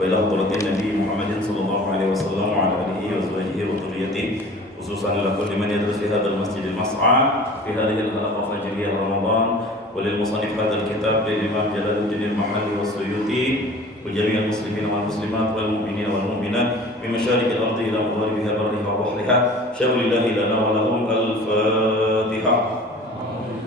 وإلى حضرة النبي محمد صلى الله عليه وسلم وعلى آله وأزواجه وذريته، خصوصا إلى كل من يدرس في هذا المسجد المسعى في هذه الحلقة الفجرية رمضان، وللمصنف هذا الكتاب للإمام جلال الدين المحلي والسيوطي، وجميع المسلمين والمسلمات والمؤمنين والمؤمنات من مشارق الأرض إلى مغاربها برها وبحرها، شر الله لنا ولهم. الفاتحة.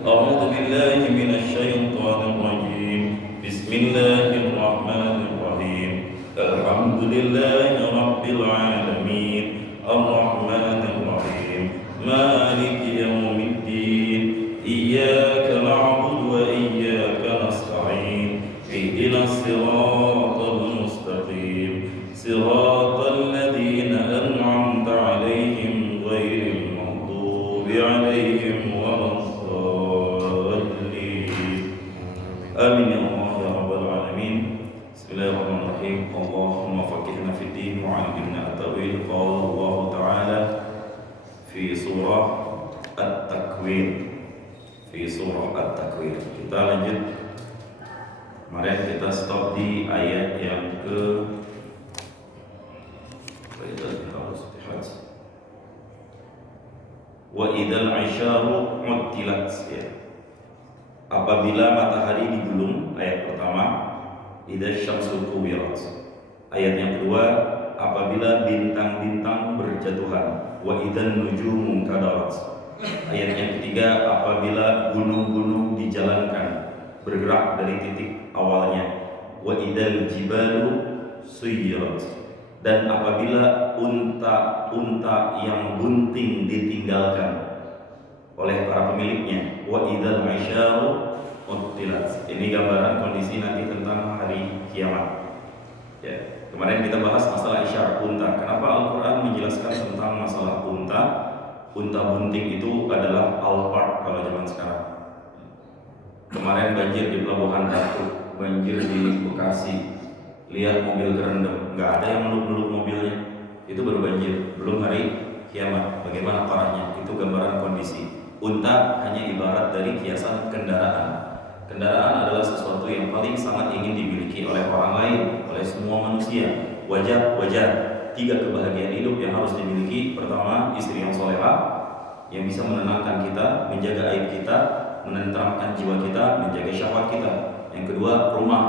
أعوذ بالله من الشيطان الرجيم. بسم الله الرحمن الرحيم. الحمد لله رب العالمين الرحمن الرحيم مالك يوم الدين إياك نعبد وإياك نستعين اهدنا الصراط المستقيم صراط الذين أنعمت عليهم غير المغضوب عليهم ولا الضالين. آمين يا الله يا رب العالمين. بسم الله الرحمن الرحيم. اللهم فقهنا في الدين وعلمنا التأويل. قال الله تعالى في سورة التكوير. Kita lanjut. Kemarin kita stop di ayat yang ke wa idzal 'isyaru 'uttilat, ya. Apabila matahari digulung, ayat pertama. Idza syamsu kuwirat. Ayat yang kedua, apabila bintang-bintang berjatuhan. Wa idzan nujumu kadarat. Ayat yang ketiga, apabila gunung-gunung dijalankan, bergerak dari titik awalnya. Wa idzal jibalu suyirat. Dan apabila unta-unta yang bunting ditinggalkan oleh para pemiliknya. Wa idzal 'isyaru uttilat. Ini gambaran kondisi nanti tentang hari kiamat. Ya, kemarin kita bahas masalah isyar unta. Kenapa Al-Qur'an menjelaskan tentang masalah unta? Unta bunting itu adalah Alphard kalau zaman sekarang. Kemarin banjir di Pelabuhan Ratu, banjir di Bekasi. Lihat mobil kerendam, nggak ada yang meluk-meluk mobilnya. Itu baru banjir, belum hari kiamat. Bagaimana parahnya? Itu gambaran kondisi. Unta hanya ibarat dari kiasan kendaraan. Kendaraan adalah sesuatu yang paling sangat ingin dimiliki oleh orang lain, oleh semua manusia. Wajar. 3 kebahagiaan hidup yang harus dimiliki. Pertama, istri yang solehah, yang bisa menenangkan kita, menjaga aib kita, menenteramkan jiwa kita, menjaga syahwat kita. Yang kedua, rumah,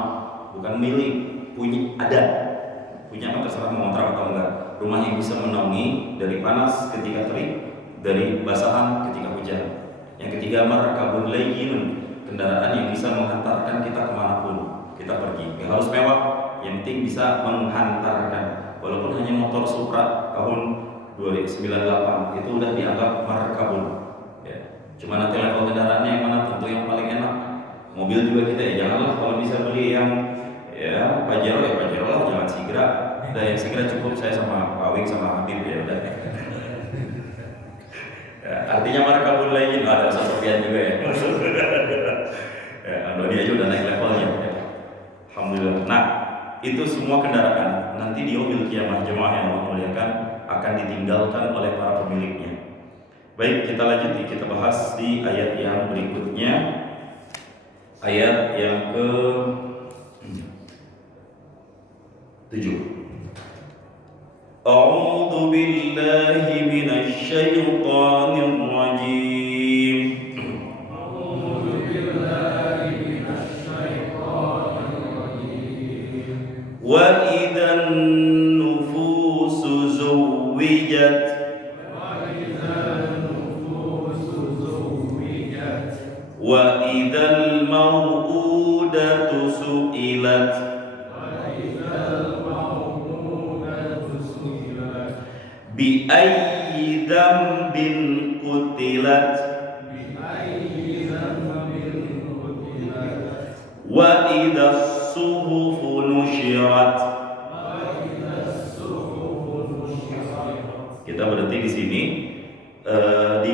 bukan milik, punya apa terserah mau kontrak atau enggak. Rumah yang bisa menaungi dari panas ketika terik, dari basahan ketika hujan. Yang ketiga, markabun layyinun, kendaraan yang bisa menghantarkan kita kemanapun kita pergi. Gak harus mewah, yang penting bisa menghantarkan. Walaupun hanya motor Supra tahun 2098 itu udah dianggap markabun. Ya. Cuma nanti level kendaraannya yang mana, tentu yang paling enak. Mobil juga kita ya janganlah kalau bisa beli yang ya Pajero lah, jangan Sigra. Udah yang Sigra cukup, saya sama Pak Wing sama Habib ya udah. Ya, artinya markabun lain ada Sofian juga ya. Ya, Andoni aja udah naik levelnya. Ya. Alhamdulillah. Nah, itu semua kendaraan nanti di yaumil kiamah, jemaah yang Allah muliakan, akan ditinggalkan oleh para pemiliknya. Baik, kita lanjut, kita bahas di ayat yang berikutnya. Ayat yang ke 7. A'udzu billahi minasy syaithanir rajim. Wa idzan nufusu zuwijat. Wa idzal mau'udatu su'ilat. Bi ayyi dzambin qutilat. Wa idzas suhufu nusyirat. Kita berhenti di sini. Di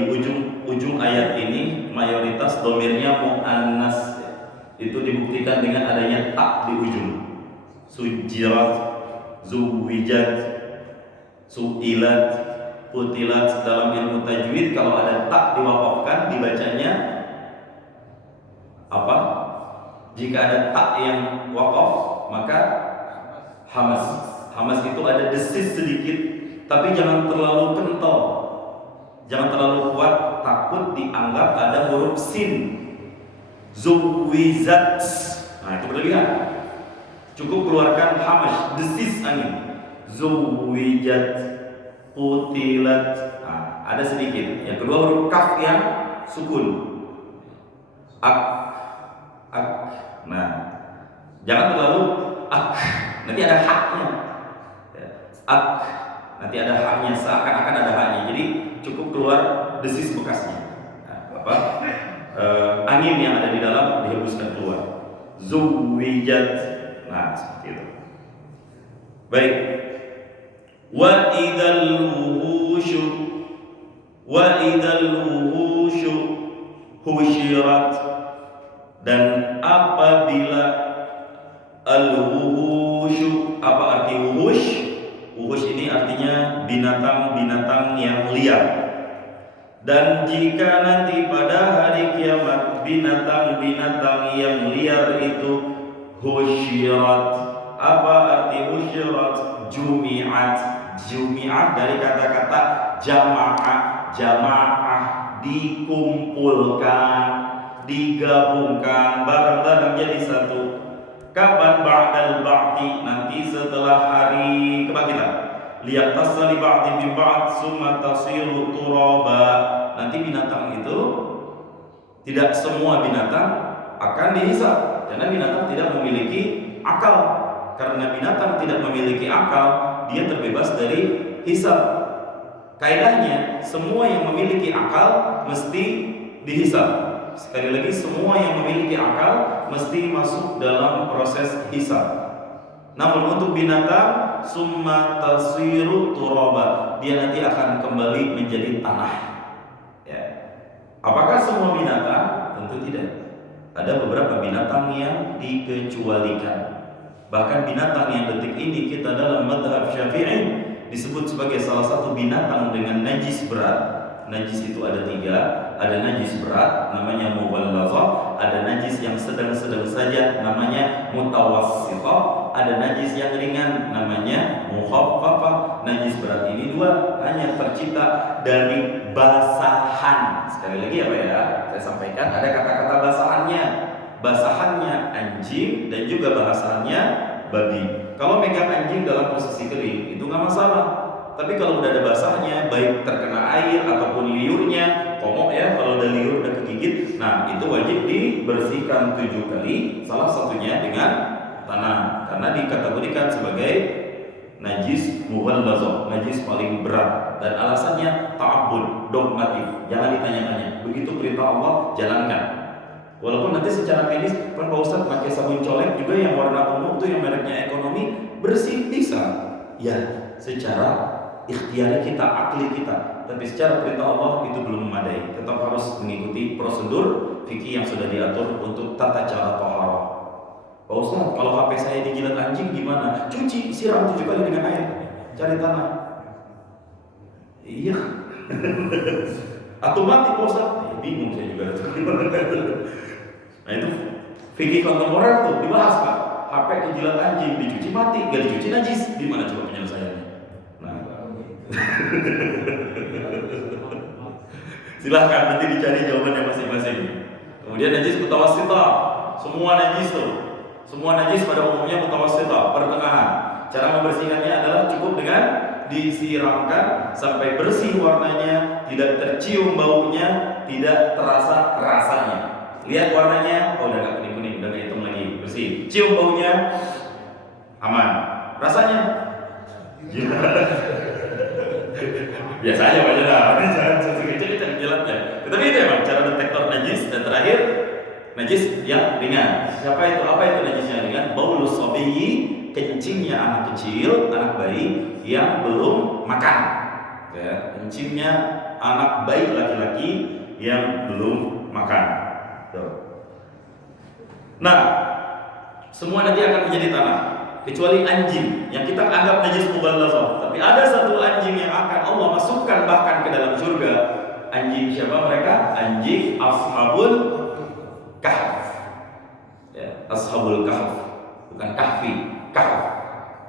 ujung ayat ini mayoritas domirnya mu'annas. Itu dibuktikan dengan adanya tak di ujung. Sujirat, zuwijat, su'ilat, putilat. Dalam ilmu tajwid kalau ada tak diwakafkan dibacanya apa? Jika ada tak yang wakaf maka Hamas. Hamas itu ada desis sedikit, tapi jangan terlalu kental, jangan terlalu kuat, takut dianggap ada huruf sin. Zuwizat, nah itu berlebihan. Cukup keluarkan hamas, desis angin. Zuwijat, putilat, nah, ada sedikit. Yang kedua huruf kaf yang sukun. Ak, ak. Nah, jangan terlalu ak. Nanti ada haknya. Ak, nanti ada haknya, seakan-akan ada haknya. Jadi cukup keluar desis bekasnya. Nah, angin yang ada di dalam dihembuskan keluar. Zuwijat. Nah, seperti itu. Baik. Wa idzal wuhusyu husyirat, dan apabila al-wuhusyu, apa arti wuhush? Wuhush ini artinya binatang-binatang yang liar. Dan jika nanti pada hari kiamat binatang-binatang yang liar itu husyirat. Apa arti husyirat? Jumi'at dari kata-kata jamaah, dikumpulkan, digabungkan bareng-bareng jadi satu. Kapan? Ba'dal ba'ti, nanti setelah hari kebangkitan. Liyaqtassa li ba'di bi ba'd summa tasiru turaba. Nanti binatang itu, tidak semua binatang akan dihisab, karena binatang tidak memiliki akal. Karena binatang tidak memiliki akal, dia terbebas dari hisab. Kaidahnya, semua yang memiliki akal mesti dihisab. Sekali lagi, semua yang memiliki akal mesti masuk dalam proses hisab. Namun untuk binatang, summa tasiru turaba, dia nanti akan kembali menjadi tanah. Ya. Apakah semua binatang? Tentu tidak. Ada beberapa binatang yang dikecualikan. Bahkan binatang yang detik ini kita dalam mazhab Syafi'i disebut sebagai salah satu binatang dengan najis berat. Najis itu ada 3, ada najis berat namanya mughallazah, ada najis yang sedang-sedang saja namanya mutawassithah, ada najis yang ringan namanya mukhaffafah. Najis berat ini 2 hanya tercipta dari basahan. Sekali lagi apa ya? Saya sampaikan ada kata-kata basahannya. Basahannya anjing dan juga bahasannya babi. Kalau megang anjing dalam posisi kering itu nggak masalah. Tapi kalau udah ada basahnya, baik terkena air ataupun liurnya, komok ya, kalau udah liur udah kegigit, nah itu wajib dibersihkan 7 kali. Salah satunya dengan tanah, karena dikategorikan sebagai najis mughallazah, najis paling berat. Dan alasannya ta'abbud, dogmatik, jangan ditanya-tanya. Begitu perintah Allah, jalankan. Walaupun nanti secara medis kan Pak Ustadz pakai sabun colek juga yang warna ungu tuh yang mereknya ekonomi bersih bisa. Ya, secara ikhtiar kita, akli kita. Tapi secara perintah Allah itu belum memadai. Tetap harus mengikuti prosedur fikih yang sudah diatur untuk tata cara taharah. Pak Ustadz, kalau HP saya dijilat anjing gimana? Cuci, siram 7 kali dengan air. Cari tanah. Iya. Atau mati Pak Ustadz? Bingung saya juga. Nah itu fikih kontemporer tuh dibahas Pak. HP kejilat anjing, dicuci mati, gak dicuci najis. Di mana coba penyelesaiannya? Nah, silahkan nanti dicari jawabannya masing-masing. Kemudian najis mutawassithah, semua najis tuh, semua najis pada umumnya mutawassithah, pertengahan. Cara membersihkannya adalah cukup dengan disiramkan sampai bersih warnanya, tidak tercium baunya, tidak terasa rasanya. Lihat warnanya, oh udah gak kuning-kuning, udah gak hitam lagi, bersih. Cium baunya, aman. Rasanya, biasa aja Pak Jana. Jangan sekecil-kecil jelasnya. Tetapi itu emang cara detektor najis. Dan terakhir, najis yang ringan. Siapa itu? Apa itu najis yang ringan? Baulus sabiyyi, kencingnya anak kecil, anak bayi yang belum makan. Ya, kencingnya anak bayi laki-laki yang belum makan. Nah, semua nanti akan menjadi tanah, kecuali anjing yang kita anggap najis mughallazah. Tapi ada satu anjing yang akan Allah masukkan bahkan ke dalam surga. Anjing siapa mereka? Anjing ashabul kahf. Ya, ashabul kahf, bukan kahfi, kahf.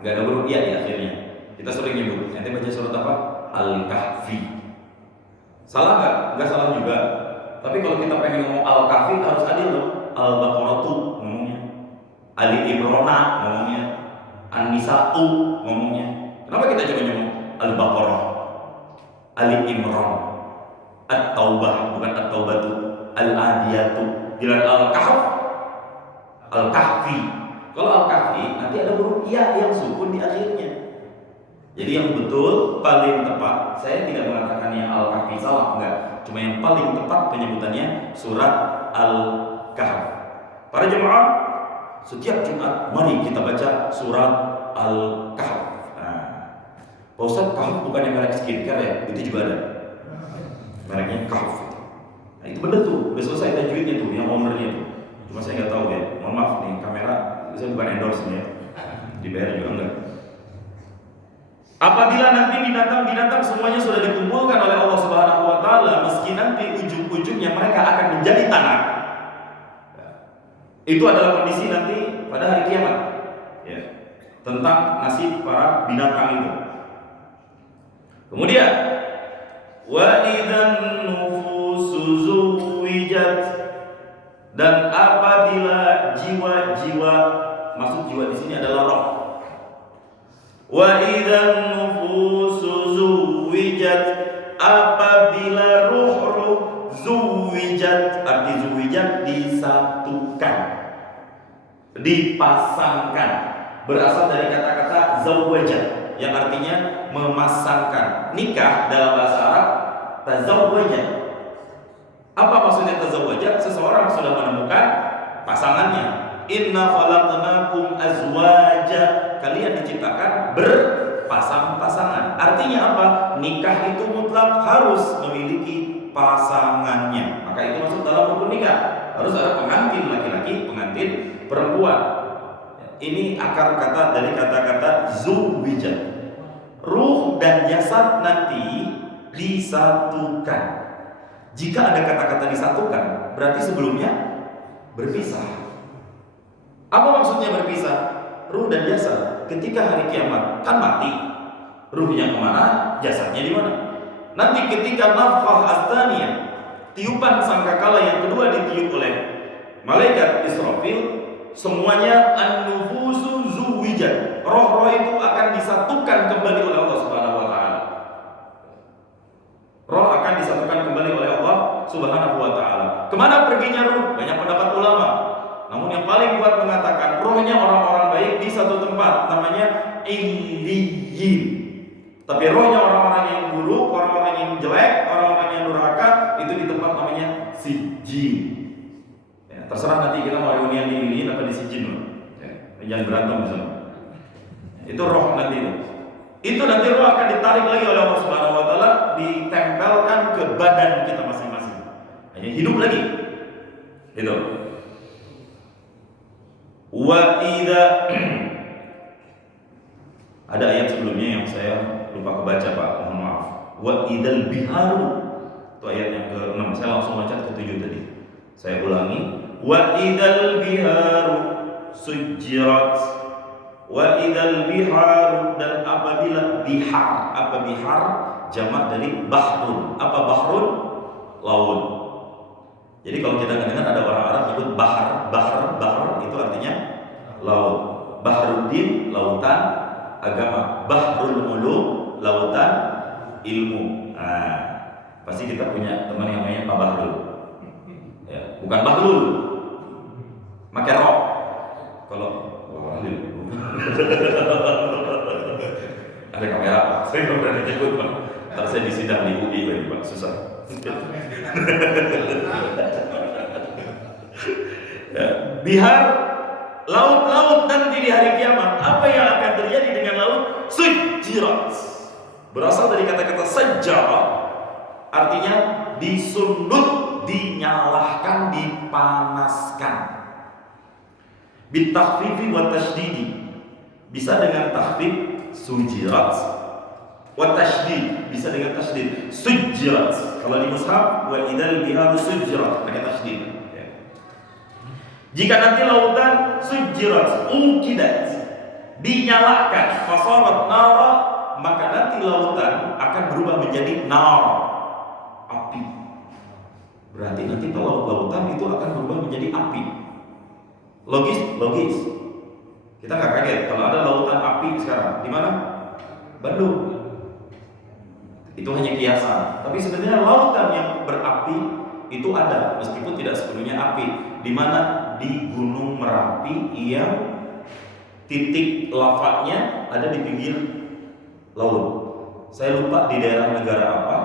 nggak ada huruf ya di akhirnya. Kita sering nyebut, nanti baca surat apa? Al-Kahfi. Salah nggak? Nggak salah juga. Tapi kalau kita pengen ngomong Al-Kahfi harus adil loh. Al-Baqarah ngomongnya, Ali Imran ngomongnya, An-Nisa'u ngomongnya. Kenapa kita coba ngomong Al-Baqarah, Ali Imran, At-Taubah, bukan At-Taubatu, Al-Adiyatu, bilang Al-Kahf, Al-Kahfi. Kalau Al-Kahfi nanti ada huruf ya yang sukun di akhirnya. Jadi yang betul paling tepat, saya tidak mengatakannya Al-Kahfi salah, enggak. Cuma yang paling tepat penyebutannya surat Al-Kahf. Para jemaah, setiap Jumat mari kita baca surat Al-Kahf. Nah, Pak Ustaz, Kahf bukan yang merek skincare ya? Itu juga ada. Mereknya Kahf. Nah, itu benar tuh, udah selesai tajwidnya tuh, yang ownernya tuh. Cuma saya nggak tahu ya. Mohon maaf nih, kamera saya bukan endorse ya. Dibayar juga enggak. Apabila nanti binatang-binatang semuanya sudah dikumpulkan oleh Allah Subhanahu wa taala, meski nanti ujung-ujungnya mereka akan menjadi tanah. Itu adalah kondisi nanti pada hari kiamat. Ya. Tentang nasib para binatang itu. Kemudian wa idzan nufusu zuwijat, dan apabila jiwa-jiwa, maksud jiwa di sini adalah roh. Wa idzan nufusu zuwijat, apabila ruh-ruh zuwijat, arti zuwijat disatukan, dipasangkan, berasal dari kata-kata zawwajat yang artinya memasangkan. Nikah dalam bahasa Arab tazawwajat. Apa maksudnya tazawwajat? Seseorang sudah menemukan pasangannya. Inna khalaqnakum azwaja, kalian diciptakan berpasang-pasangan. Artinya apa? Nikah itu mutlak harus memiliki pasangannya. Maka itu masuk dalam rukun nikah. Harus ada pengantin laki-laki, pengantin perempuan. Ini akar kata dari kata-kata zuwijat. Ruh dan jasad nanti disatukan. Jika ada kata-kata disatukan, berarti sebelumnya berpisah. Apa maksudnya berpisah? Ruh dan jasad ketika hari kiamat kan mati. Ruhnya kemana? Jasadnya di mana? Nanti ketika nafkhah ats-tsaniyah, tiupan sangkakala yang kedua ditiup oleh malaikat Israfil, semuanya an-nufusu zuwijat. Roh-roh itu akan disatukan kembali oleh Allah Subhanahu wa taala. Roh akan disatukan kembali oleh Allah Subhanahu wa taala. Kemana perginya ruh? Banyak pendapat ulama. Namun yang paling kuat mengatakan rohnya orang-orang baik di satu tempat, namanya illiyin. Tapi rohnya orang-orang yang buruk, orang-orang yang jelek, orang-orang yang durhaka, itu di tempat namanya sijjin. Ya, terserah nanti kita mau reunian di illiyin apa di sijjin. Ya, jangan berantem misalnya. Itu roh nanti itu. Itu nanti roh akan ditarik lagi oleh Allah Subhanahu wa taala, ditempelkan ke badan kita masing-masing. Hanya hidup lagi. Itu. Wa idza ada ayat sebelumnya yang saya lupa kebaca Pak, mohon maaf. Wa idzal biharu, itu ayat yang ke-6. Saya langsung baca ke-7 tadi. Saya ulangi. Wa idzal biharu sujjirat. Wa idzal biharu, dan apabila bihar. Apa bihar? Jamak dari bahrun. Apa bahrun? Laut. Jadi kalau kita dengar ada orang Arab nyebut bahar, itu artinya laut. Bahruddin, lautan agama. Bahrul ulum, lautan ilmu. Nah, pasti kita punya teman yang namanya Pak Bahrul. Ya, bukan Bahrul. Pakai rok. Kalau ada kamera Pak, saya nggak berani nyebut Pak. Ntar saya disidang di UI lagi Pak, susah. Bihar, laut-laut nanti di hari kiamat. Apa yang akan terjadi dengan laut? Sujjirat, berasal dari kata-kata sajjara, artinya disundut, dinyalahkan, dipanaskan. Bitakhfifi wa tasydidi, bisa dengan takhfif sujjirat, wa tasydid bisa dengan tasydid sujjirat. Kalau di mushaf wa idzal biharu sujjirat pakai tasydid. Jika nanti lautan sujjirat, ukidat, dinyalakan, fasarat nara, maka nanti lautan akan berubah menjadi nar, api. Berarti nanti lautan itu akan berubah menjadi api. Logis. Kita nggak kaget kalau ada lautan api sekarang. Di mana? Bandung. Itu hanya kiasan. Tapi sebenarnya lautan yang berapi itu ada, meskipun tidak sepenuhnya api. Di mana? Di Gunung Merapi yang titik lavanya ada di pinggir laut. Saya lupa di daerah negara apa.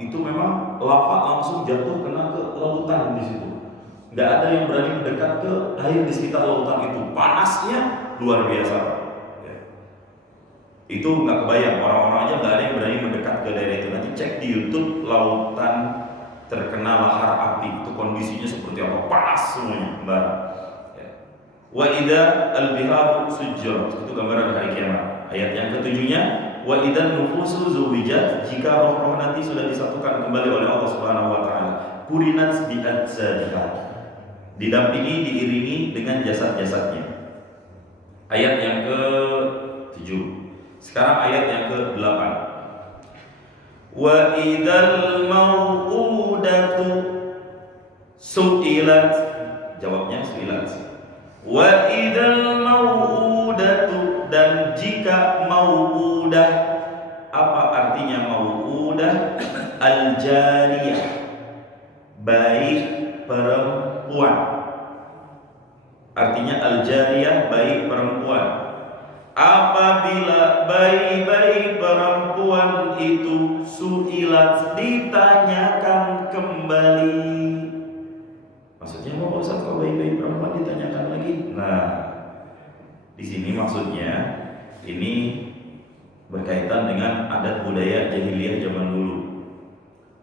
Itu memang lava langsung jatuh kena ke lautan di situ. Nggak ada yang berani mendekat ke air di sekitar lautan itu. Panasnya luar biasa. Ya. Itu nggak kebayang, orang-orang aja nggak ada yang berani mendekat ke daerah itu. Nanti cek di YouTube lautan terkena lahar api, itu kondisinya seperti apa? Panas semuanya, mbak. Ya. Wa idza al-biharu sujjar, itu gambaran hari kiamat. Ayat yang ketujuhnya, wa idzan nufusu zuwijat, jika roh-roh nanti sudah disatukan kembali oleh Allah Subhanahu wa taala. Purinat bi ajsadiha, didampingi, diiringi dengan jasad-jasadnya. Ayat yang ke-7. Sekarang ayat yang ke-8. Wa idzal mau'udatu su'ilat, jawabnya su'ilat. Wa idzal mau'udatu, dan jika mau'udah, apa artinya mau'udah? Al-jariyah, baik perempuan. Artinya al-jariyah, baik perempuan. Apabila bayi-bayi perempuan itu su'ilat, ditanyakan kembali. Maksudnya apa Ustaz kalau bayi-bayi perempuan ditanyakan lagi? Nah, di sini maksudnya ini berkaitan dengan adat budaya jahiliyah zaman dulu.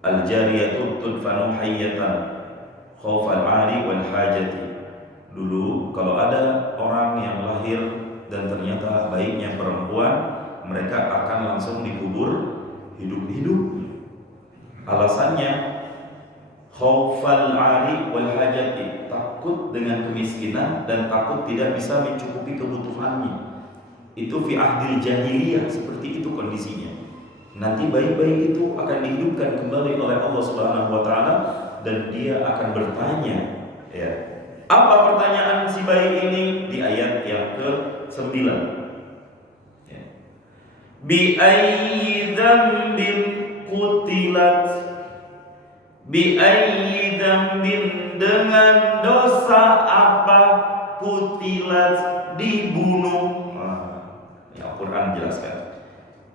Al-jariyatu tudfanu hayyatan khaufal 'ari wal hajati. Dulu kalau ada orang yang lahir dan ternyata bayinya perempuan, mereka akan langsung dikubur hidup-hidup. Alasannya khaufal 'ari wal hajati, takut dengan kemiskinan dan takut tidak bisa mencukupi kebutuhannya. Itu fi ahdil jahiliyah, seperti itu kondisinya. Nanti bayi-bayi itu akan dihidupkan kembali oleh Allah Subhanahu wa taala dan dia akan bertanya, ya. Apa pertanyaan si bayi ini? Di ayat yang ke-9. Ya. Bi ayyi dzambin qutilat, bi ayyi dzambin, dengan dosa apa, qutilat, dibunuh. Ya, Al-Quran jelaskan.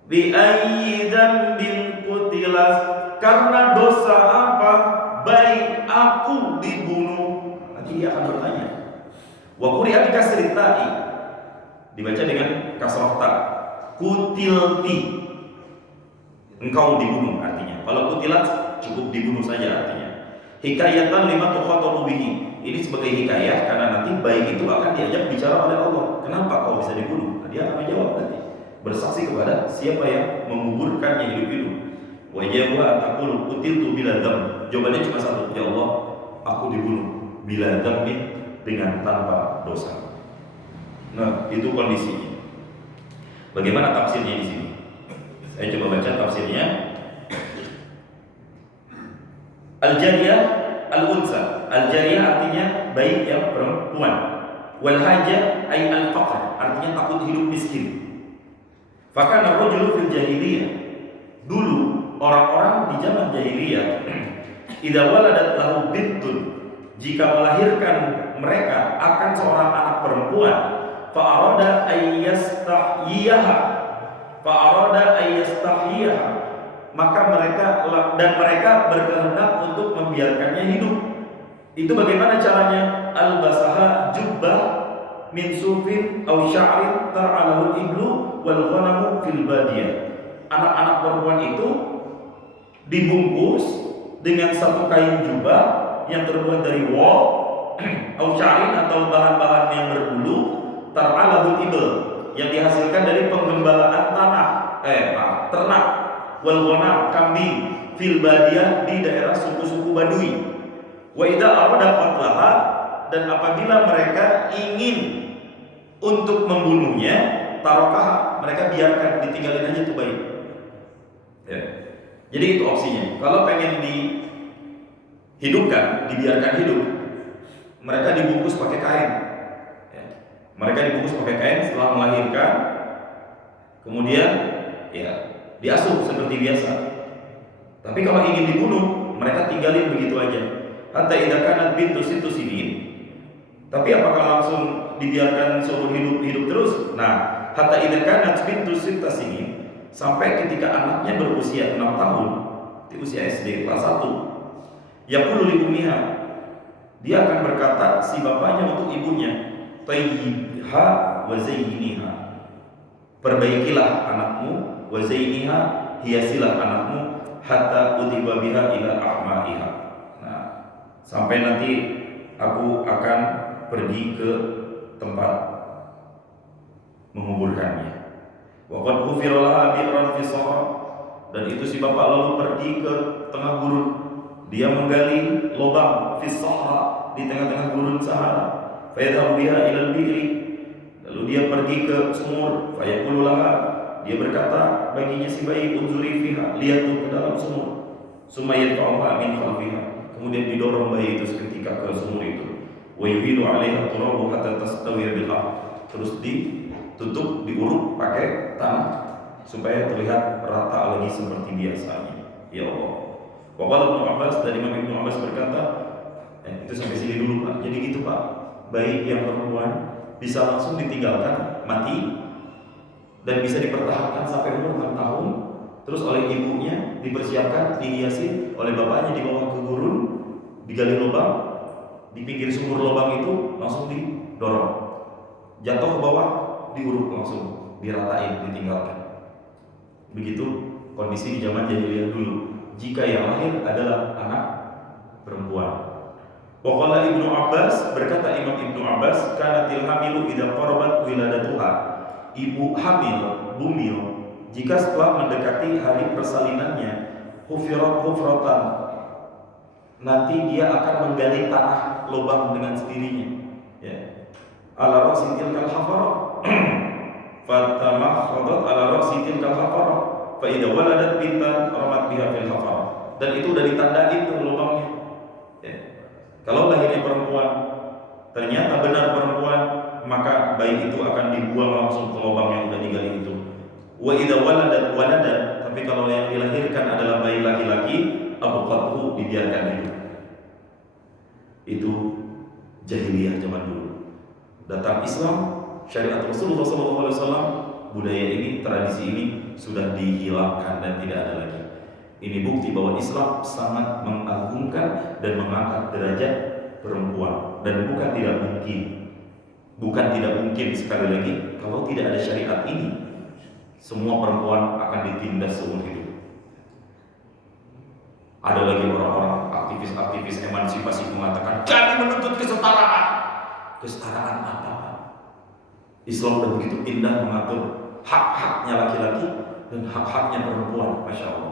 Bi ayyi dzambin qutilat, karena dosa apa baik aku dibunuh. Nanti dia akan bertanya. Wa quri'a bi kasri ta'i, dibaca dengan kasrah ta. Kutilti, engkau dibunuh artinya. Kalau kutilat cukup dibunuh saja artinya. Hikayatan lima tukhatabu bihi, ini sebagai hikayah karena nanti baik itu akan diajak bicara oleh Allah. Kenapa kau bisa dibunuh? Dia akan menjawab nanti, bersaksi kepada siapa yang menguburkannya hidup-hidup. Wa jawa taqulu qutiltu bila dzam. Jawabannya cuma satu, ya Allah, aku dibunuh bila dzambin, dengan tanpa dosa. Nah, itu kondisinya. Bagaimana tafsirnya di sini? Saya coba baca tafsirnya. Al-jariyah al-unsa. Al-jariyah artinya baik yang perempuan. Wal haja ay al-faqr, artinya takut hidup miskin. Fakana rajulu fil jahiliyah, dulu orang-orang di zaman jahiliyah, idza waladat lahu bintun, jika melahirkan mereka akan seorang anak perempuan, fa arada ayyastahyiha, maka mereka berkehendak untuk membiarkannya hidup. Itu bagaimana caranya? Al-basaha jubbah min sufin aw sya'rin tar'alahu iblu wal ghanamu fil badiyah. Anak-anak perempuan itu dibungkus dengan satu kain jubah yang terbuat dari wool aw sya'rin, atau bahan-bahan yang berbulu, tar'alahu ibl, yang dihasilkan dari penggembalaan ternak, wal ghanam, kambing, fil badiyah, di daerah suku-suku Badui. Wa idza arada qatlaha, dan apabila mereka ingin untuk membunuhnya, tarokah, mereka biarkan, ditinggalin aja tuh bayi. Ya. Jadi itu opsinya. Kalau pengen dihidupkan, dibiarkan hidup, mereka dibungkus pakai kain. Ya. Mereka dibungkus pakai kain setelah melahirkan, kemudian ya diasuh seperti biasa. Tapi kalau ingin dibunuh, mereka tinggalin begitu aja. Hatta idza kanat bintu situ sini. Tapi apakah langsung dibiarkan suruh hidup terus? Nah, hatta idza kanat bintu situ sini, sampai ketika anaknya berusia 6 tahun, di usia SD kelas 1, yaqulu li ummiha, dia akan berkata si bapaknya untuk ibunya, tayyibha wa zayyiniha, perbaikilah anakmu, wa zayyiniha, hiasilah anakmu, hatta utiba biha ila ahmaiha. Nah, sampai nanti aku akan pergi ke tempat menguburkannya. Wa qad ghufira laha bi'ran fi sahra, dan itu si bapak lalu pergi ke tengah gurun. Dia menggali lubang fi sahra, di tengah-tengah gurun Sahara. Fa yadhhabu biha ila al-bi'ri, lalu dia pergi ke sumur. Fa yaqulu laha, dia berkata baginya si bayi, unzuri fiha, lihat tuh ke dalam sumur. Summa yadfa'uha min khalfiha, kemudian didorong bayi itu seketika ke sumur itu. Wa yuhidu 'alaiha turabu hatta tastawi bil ardh, terus ditutup, diuruk pakai tanah supaya terlihat rata lagi seperti biasanya. Ya Allah. Wa qala Ibnu Abbas, dari Imam Ibnu Abbas berkata, itu sampai sini dulu Pak. Jadi gitu Pak, bayi yang perempuan bisa langsung ditinggalkan mati dan bisa dipertahankan sampai umur 6 tahun, terus oleh ibunya dipersiapkan, dihiasi, oleh bapaknya dibawa ke gurun, digali lubang, di pinggir sumur lubang itu langsung didorong, jatuh ke bawah, diuruk langsung, diratain, ditinggalkan. Begitu kondisi di zaman jahiliyah dulu, jika yang lahir adalah anak perempuan. Waqala Ibnu Abbas, berkata Imam Ibnu Abbas, kanatil hamilu idza qarabat wiladatuha, ibu hamil, bumil, jika setelah mendekati hari persalinannya, hufirat hufratan, nanti dia akan menggali tanah lubang dengan sendirinya. Ya. Ala ra'si tilkal hafara, fatamahhadat ala ra'si tilkal hafara, fa idza waladat bintan ramat biha fil hafara. Dan itu udah ditandain tuh lubangnya. Ya. Kalau lahirnya perempuan, ternyata benar perempuan, maka bayi itu akan dibuang langsung ke lubang yang udah digali itu. Wa idza waladat waladan, tapi kalau yang dilahirkan adalah bayi laki-laki, abqathu, dibiarkan hidup. Itu jahiliyah zaman dulu. Datang Islam, syariat Rasulullah SAW, budaya ini, tradisi ini sudah dihilangkan dan tidak ada lagi. Ini bukti bahwa Islam sangat mengagungkan dan mengangkat derajat perempuan, dan bukan tidak mungkin sekali lagi kalau tidak ada syariat ini, semua perempuan akan ditindas seumur hidup. Ada lagi orang-orang aktivis emansipasi mengatakan kami menuntut kesetaraan. Kesetaraan apa? Islam sudah begitu indah mengatur hak-haknya laki-laki dan hak-haknya perempuan, masya Allah.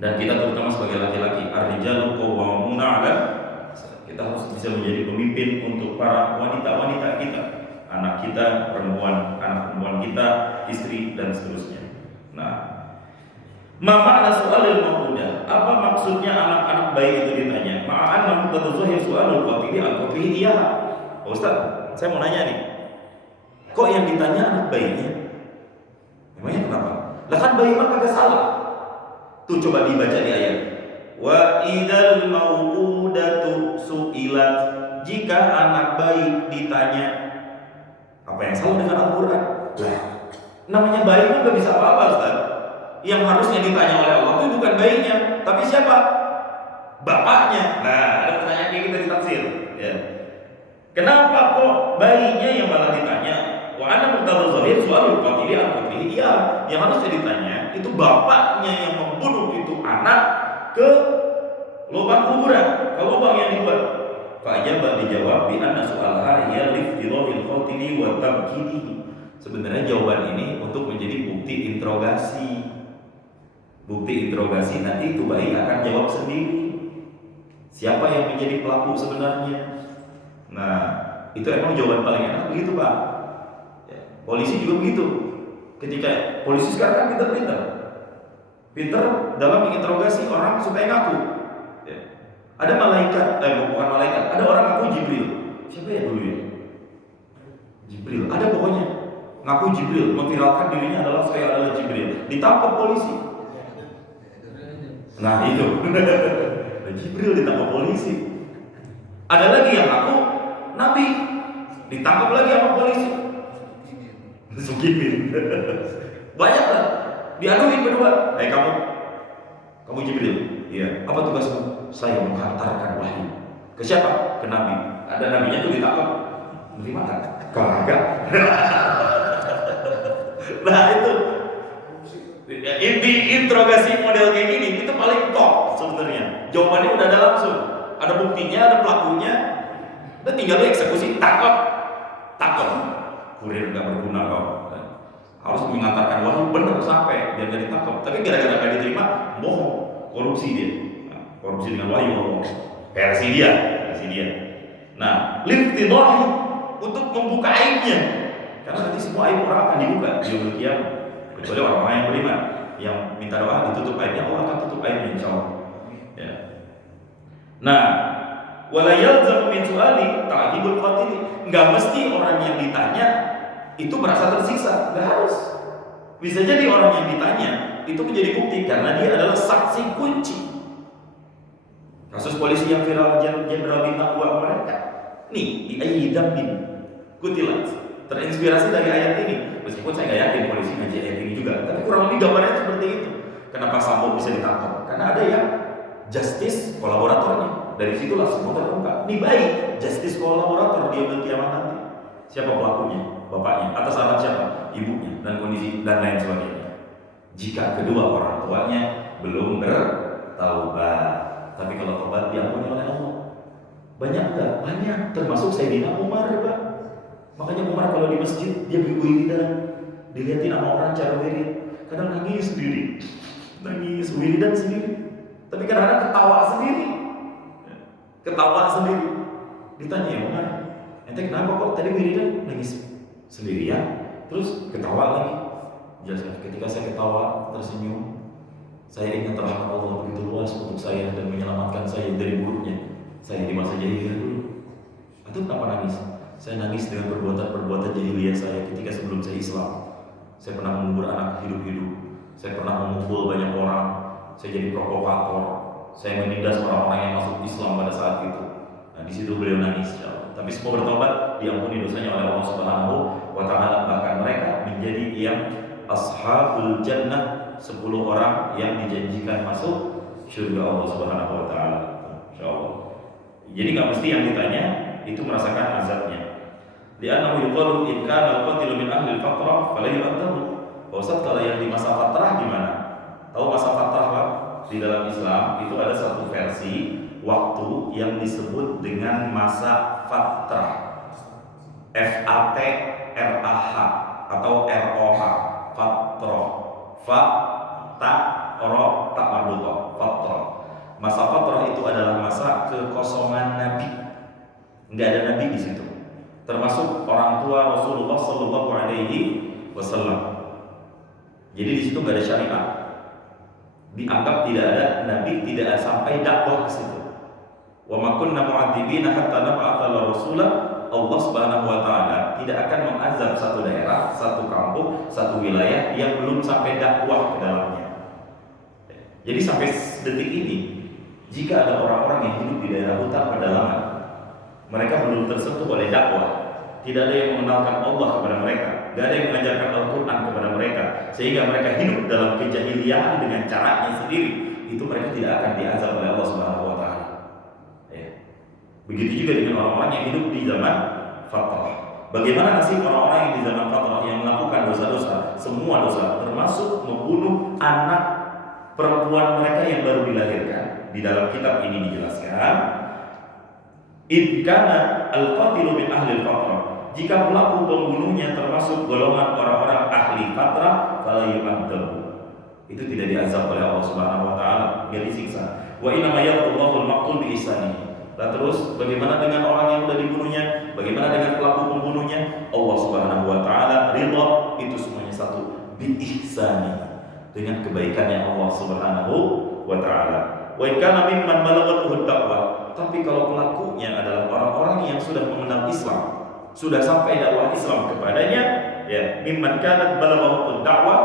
Dan kita terutama sebagai laki-laki, ar-rijalu qawwamuna 'ala, kita harus bisa menjadi pemimpin untuk para wanita-wanita kita, anak kita perempuan, anak perempuan kita, istri dan seterusnya. Nah, ma makna soalul mau'udah? Apa maksudnya anak-anak bayi itu ditanya? Ma'an muqtadzuhi soalul qatili al-qatili iya. Ustaz, saya mau nanya nih. Kok yang ditanya anak bayinya? Emangnya kenapa? Lah kan bayi mah kagak salah. Tuh coba dibaca di ayat. Wa idzal mau'udatu su'ilat, jika anak bayi ditanya. Apa yang salah dengan Al-Qur'an? Lah, namanya bayi mah enggak bisa apa-apa, Ustaz. Yang harusnya ditanya oleh Allah itu bukan bayinya, tapi siapa? Bapaknya. Nah, ada pertanyaan yang kita ditafsir, ya. Kenapa kok bayinya yang malah ditanya? Wa ana muqtadzuhi soalul qatili al-qatili. Iya, yang harusnya ditanya itu bapaknya yang membunuh itu anak ke lubang kuburan, ke lubang yang dibuat. Fa ajaba, dijawab bi anna su'alaha ya liftirahil qatili wa tabkini. Sebenarnya jawaban ini untuk menjadi bukti interogasi. Bukti interogasi, nanti itu bayi akan jawab sendiri siapa yang menjadi pelaku sebenarnya. Nah, itu emang jawaban paling enak begitu Pak. Polisi juga begitu. Ketika polisi sekarang kan pinter dalam menginterogasi orang supaya ngaku. Ya. Ada malaikat, bukan malaikat, ada orang ngaku Jibril. Siapa ya dulu ya? Jibril. Ada pokoknya ngaku Jibril, memviralkan dirinya saya adalah Jibril. Ditangkap polisi. Nah itu, Jibril ditangkap polisi. Ada lagi yang ngaku Nabi, ditangkap lagi sama polisi. Sukimin. Banyak lah. Diaduin berdua. Kamu Jibril. Iya. Apa tugasmu? Saya menghantarkan wahyu. Ke siapa? Ke Nabi. Ada nabinya tuh ditangkap. Menerima kan? Kagak. Nah itu. Di interogasi model kayak gini itu paling top sebenarnya. Jawabannya udah ada langsung. Ada buktinya, ada pelakunya. Udah tinggal eksekusi, tangkap. Kurir nggak berguna kok. Harus mengantarkan wahyu benar sampai biar nggak ditangkap. Tapi gara-gara nggak diterima, bohong, korupsi dia. Korupsi dengan wahyu, versi dia. Nah, liftidahi untuk membuka aibnya. Karena nanti semua aib orang akan dibuka di yaumul qiyamah. Kecuali orang-orang yang beriman, yang minta doa ditutup aibnya, Allah akan tutup aibnya insyaallah. Ya. Nah, wala yalzamu min su'ali ta'dibul qatil. Enggak mesti orang yang ditanya itu merasa tersiksa, enggak harus. Bisa jadi orang yang ditanya itu menjadi bukti karena dia adalah saksi kunci. Kasus polisi yang viral Jenderal Bintang 2 mereka. Nih, di ayat bin kutilat. Terinspirasi dari ayat ini. Meskipun saya nggak yakin polisi ngaji ayat ini juga, tapi kurang lebih gambarnya seperti itu. Kenapa Sambo bisa ditangkap? Karena ada yang justice kolaboratornya. Dari situlah semua terungkap. Ini baik, justice kolaborator dia kiamat nanti. Siapa pelakunya? Bapaknya. Atas nama siapa? Ibunya. Dan kondisi dan lain sebagainya. Jika kedua orang tuanya belum bertaubat. Tapi kalau taubat diampuni oleh Allah. Banyak enggak? Banyak. Termasuk Sayyidina Umar, Pak. Makanya Umar kalau di masjid dia wiridan, dilihatin sama orang cara wirid, kadang nangis sendiri, wiridan sendiri. Tapi kadang-kadang ketawa sendiri. Ditanya ya Umar, ente kenapa kok tadi wiridan nangis sendirian, terus ketawa lagi? Jelaskan, ketika saya ketawa tersenyum, saya ingat rahmat Allah begitu luas untuk saya dan menyelamatkan saya dari buruknya saya di masa jahiliyah dulu. Itu kenapa nangis? Saya nangis dengan perbuatan jahiliyah saya ketika sebelum saya Islam. Saya pernah mengubur anak hidup-hidup. Saya pernah memukul banyak orang. Saya jadi provokator. Saya menindas orang-orang yang masuk Islam pada saat itu. Nah, di situ beliau nangis. Tapi semua bertobat, diampuni dosanya oleh Allah Subhanahu wa Ta'ala. Bahkan mereka menjadi yang ashabul jannah, 10 orang yang dijanjikan masuk surga Allah Subhanahu wa Ta'ala. Insyaallah. Jadi nggak mesti yang ditanya itu merasakan azabnya. Li'annahu yuqalu in kana al-qatilu min ahli al-fatrah fala yu'adzabu. Ustaz, kalau yang di masa fatrah gimana? Tahu masa fatrah, Pak? Di dalam Islam itu ada satu versi waktu yang disebut dengan masa fatrah. F-A-T-R-A-H atau R-O-H. Fatrah. Fa-ta-ro tak marbutoh. Fatrah. Masa fatrah itu adalah masa kekosongan Nabi. Enggak ada Nabi di situ. Termasuk orang tua Rasulullah Sallallahu Alaihi Wasallam. Jadi di situ nggak ada syariat. Dianggap tidak ada Nabi, tidak sampai dakwah ke situ. Wa ma kunna mu'adzibina hatta nab'atha rasulah. Allah Subhanahu wa Ta'ala tidak akan mengazab satu daerah, satu kampung, satu wilayah yang belum sampai dakwah ke dalamnya. Jadi sampai detik ini, jika ada orang-orang yang hidup di daerah hutan pedalaman, mereka belum tersentuh oleh dakwah. Tidak ada yang mengenalkan Allah kepada mereka, tidak ada yang mengajarkan Al-Quran kepada mereka, sehingga mereka hidup dalam kejahiliahan dengan caranya sendiri. Itu mereka tidak akan diazab oleh Allah Subhanahu wa Ta'ala. Begitu juga dengan orang-orang yang hidup di zaman fatrah. Bagaimana nasib orang-orang yang di zaman fatrah yang melakukan dosa-dosa, semua dosa, termasuk membunuh anak perempuan mereka yang baru dilahirkan. Di dalam kitab ini dijelaskan, in kana al-qatilu min ahli al-fatrah, jika pelaku pembunuhnya termasuk golongan orang-orang ahli fatrah, fala yu'adzabu, itu tidak diazab oleh Allah Subhanahu wa Ta'ala, tidak disiksa. Wa inna ma yaqullahu al-maqtul bi ihsanihi, Nah, terus bagaimana dengan orang yang sudah dibunuhnya? Bagaimana dengan pelaku pembunuhnya? Allah Subhanahu wa taala ridha, itu semuanya satu, bi ihsani, dengan kebaikannya Allah Subhanahu wa taala. Wa in kana mimman balaghahu dakwah, tapi kalau pelakunya adalah orang-orang yang sudah mengenal Islam, sudah sampai dakwah Islam kepadanya, ya, mimman kanat balaghahu dakwah,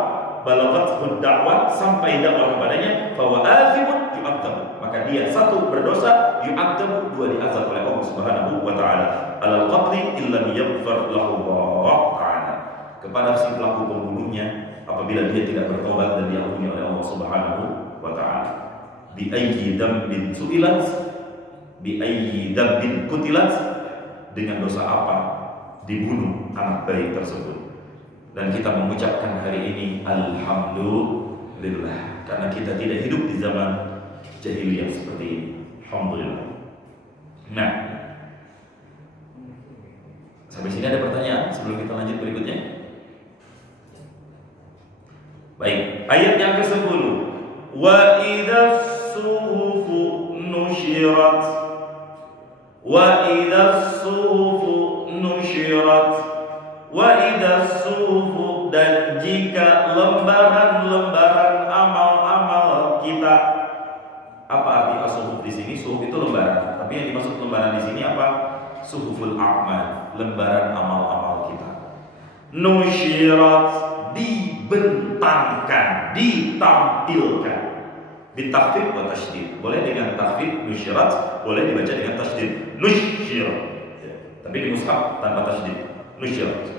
sampai dakwah kepadanya, fa wa athimun yu'adzab, maka dia satu berdosa, yu'adzab, dua diazab oleh Allah Subhanahu wa taala. Alal qatli illam yaghfir lahu Allah taala, kepada si pelaku pembunuhnya apabila dia tidak bertobat dan diampuni oleh Allah Subhanahu wa taala. Bi ayyi dambin su'ilat, bi ayyi dambin kutilat, dengan dosa apa dibunuh anak bayi tersebut. Dan kita mengucapkan hari ini alhamdulillah, karena kita tidak hidup di zaman jahiliyah seperti ini. Alhamdulillah. Nah, sampai sini ada pertanyaan sebelum kita lanjut berikutnya? Baik, ayat yang ke-10. Wa idzas suhufu nusyirat, wa idzas suhufu nusyirat, wa idzas suhufu, dan jika lembaran-lembaran amal-amal kita. Apa arti as-suhuf di sini? Suhuf itu lembaran, tapi yang dimaksud lembaran di sini apa? Suhuful a'mal, lembaran amal-amal kita. Nusyirat, dibentangkan, ditampilkan. Bitafif wa tasydid. Boleh dengan tafif nusyirat, boleh dibaca dengan tasydid nusyirat. Ya, tapi di mushaf tanpa tasydid. Nusyirat.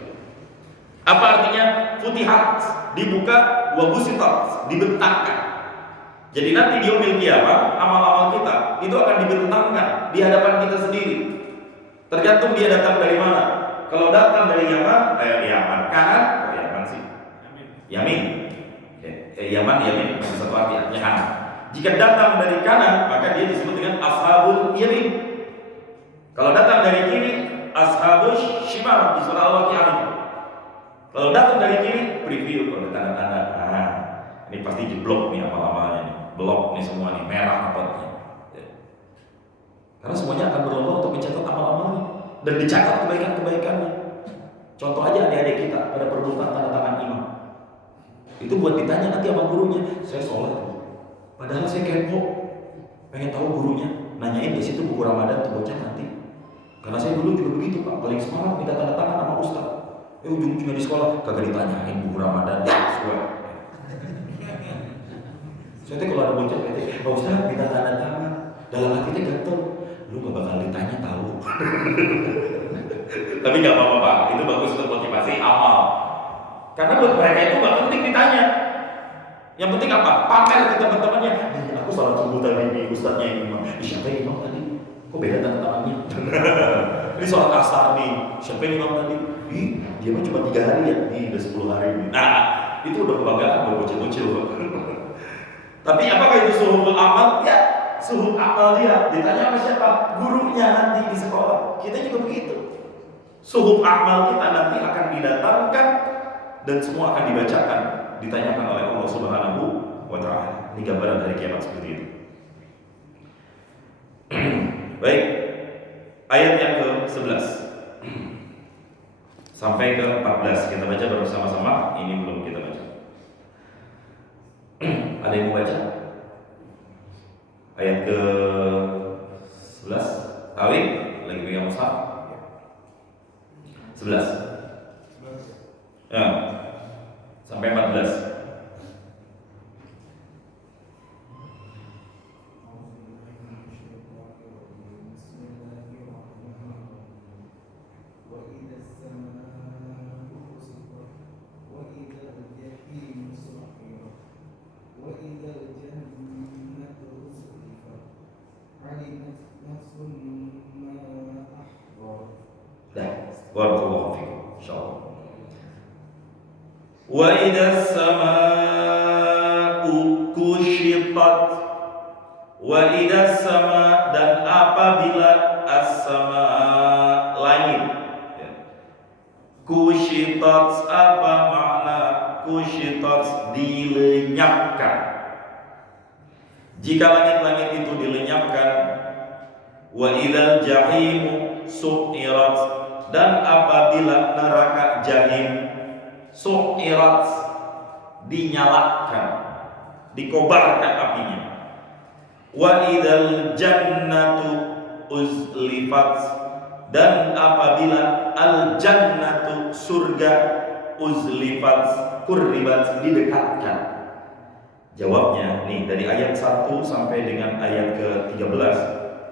Apa artinya? Futihat, dibuka, wa busitat, dibentangkan. Jadi nanti di yaumil qiyamah amal-amal kita itu akan dibentangkan di hadapan kita sendiri. Tergantung dia datang dari mana. Kalau datang dari Yaman, kanan, Yaman sih. Yamin. Yamin masih satu arti, artinya kanan. Jika datang dari kanan, maka dia disebut dengan ashabul yamin. Kalau datang dari kiri, ashabul shimal, di surah Al-Waqi'ah. Kalau datang dari kiri, preview, kalau tanda-tanda. Nah, ini pasti jeblok nih amal-amalnya nih. Blok nih semua nih, merah rapotnya. Karena semuanya akan berlomba untuk mencatat amal-amalnya dan dicatat kebaikan-kebaikannya. Contoh aja adik-adik kita pada perebutan tanda tangan imam. Itu buat ditanya nanti sama gurunya. Saya sholat, padahal saya kepo, pengen tahu gurunya. Nanyain di situ buku Ramadan tuh bocah nanti. Karena saya dulu juga begitu Pak, paling semangat minta tanda tangan sama ustaz. Ujung-ujungnya di sekolah kagak ditanyain buku Ramadan, sesuai. Saya kalau ada bocah Pak Ustaz minta tanda tangan, dalam hati gatel, lu gak bakal ditanya tahu. Tapi gak apa-apa Pak, itu bagus untuk motivasi amal. Karena buat mereka itu gak penting ditanya. Yang penting apa? Pamer ke teman-temannya. Aku salat subuh tadi nih, ustaznya yang imam. Siapa yang imam tadi? Kok beda tanda tangannya? Ini sholat asar nih. Siapa yang imam tadi? Dia mah cuma 3 hari ya. Udah 10 hari nih. Nah, itu udah kebanggaan buat bocil-bocil. Tapi apakah itu suhuful amal? Ya, suhuf amal dia. Ditanya sama siapa? Gurunya nanti di sekolah. Kita juga begitu. Suhuf amal kita nanti akan didatangkan dan semua akan dibacakan, ditanyakan oleh Allah Subhanahu wa taala. Ini gambaran dari kiamat seperti itu. Baik. Ayat yang ke-11 sampai ke-14 kita baca bersama-sama. Ini belum kita baca. Ada yang mau baca? Ayat ke-11. Tawi lagi pegang mushaf. 11. Ya. Sampai 14. Barakallahu fikum. Insyaallah. Wa idzas samaa'u kushitat. Wa idzas sama', dan apabila as-sama' langit. Kushitat, apa makna kushitat? Dilenyapkan. Jika langit-langit itu dilenyapkan, Wa idzal jahimu su'irat, dan apabila neraka jahim su'irat, dinyalakan, dikobarkan apinya. Wa idzal jannatu uzlifat, dan apabila al jannatu surga uzlifat qurribat, didekatkan. Jawabnya nih dari ayat 1 sampai dengan ayat ke-13